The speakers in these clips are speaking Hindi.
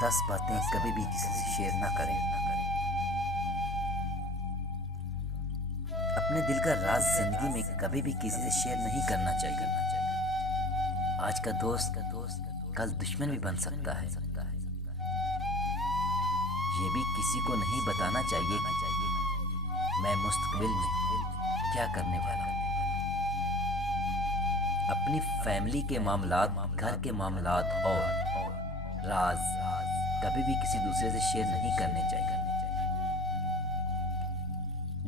10 बातें कभी भी किसी से शेयर ना करें। अपने दिल का राज जिंदगी में कभी भी किसी से शेयर नहीं करना चाहिए। आज का दोस्त कल दुश्मन भी बन सकता है। ये भी किसी को नहीं बताना चाहिए कि मैं मुस्तकबिल में क्या करने वाला हूँ। अपनी फैमिली के मामलात, घर के मामलात और राज कभी भी किसी दूसरे से शेयर नहीं करने चाहिए।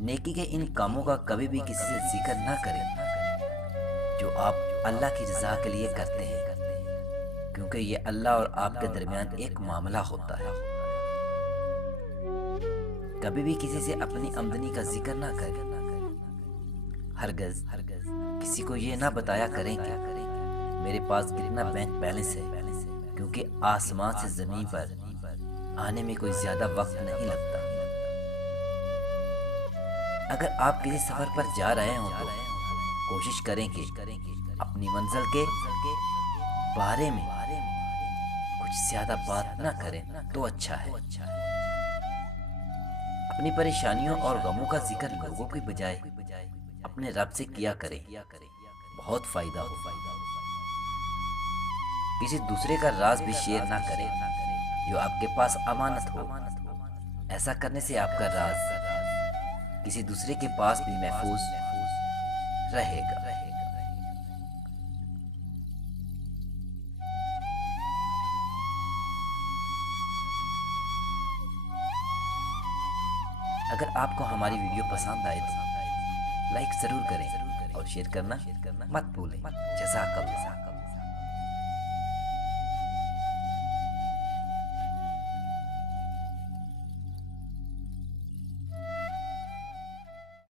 नेकी के इन कामों का कभी भी किसी से जिक्र ना करें जो आप अल्लाह की रज़ा के लिए करते हैं, क्योंकि ये अल्लाह और आपके दरमियान एक मामला होता है। कभी भी किसी से अपनी आमदनी का जिक्र ना करें। हरगज़ किसी को ये ना बताया करें कि मेरे पास कितना बैंक बैलेंस है, क्योंकि आसमान से ज़मीन पर आने में कोई ज़्यादा वक्त नहीं लगता। अगर आप किसी सफ़र पर जा रहे हो तो कोशिश करें कि अपनी मंजिल के बारे में कुछ ज़्यादा बात ना करें तो अच्छा है। अपनी परेशानियों और गमों का जिक्र लोगों की बजाय अपने रब से किया करें, बहुत फायदा हो। किसी दूसरे का राज भी शेयर ना करें जो आपके पास अमानत हो। ऐसा करने से आपका राज किसी दूसरे के पास भी महफूज रहेगा। अगर आपको हमारी वीडियो पसंद आए तो लाइक ज़रूर करें और शेयर करना मत भूलें। जज़ाकल्लाह।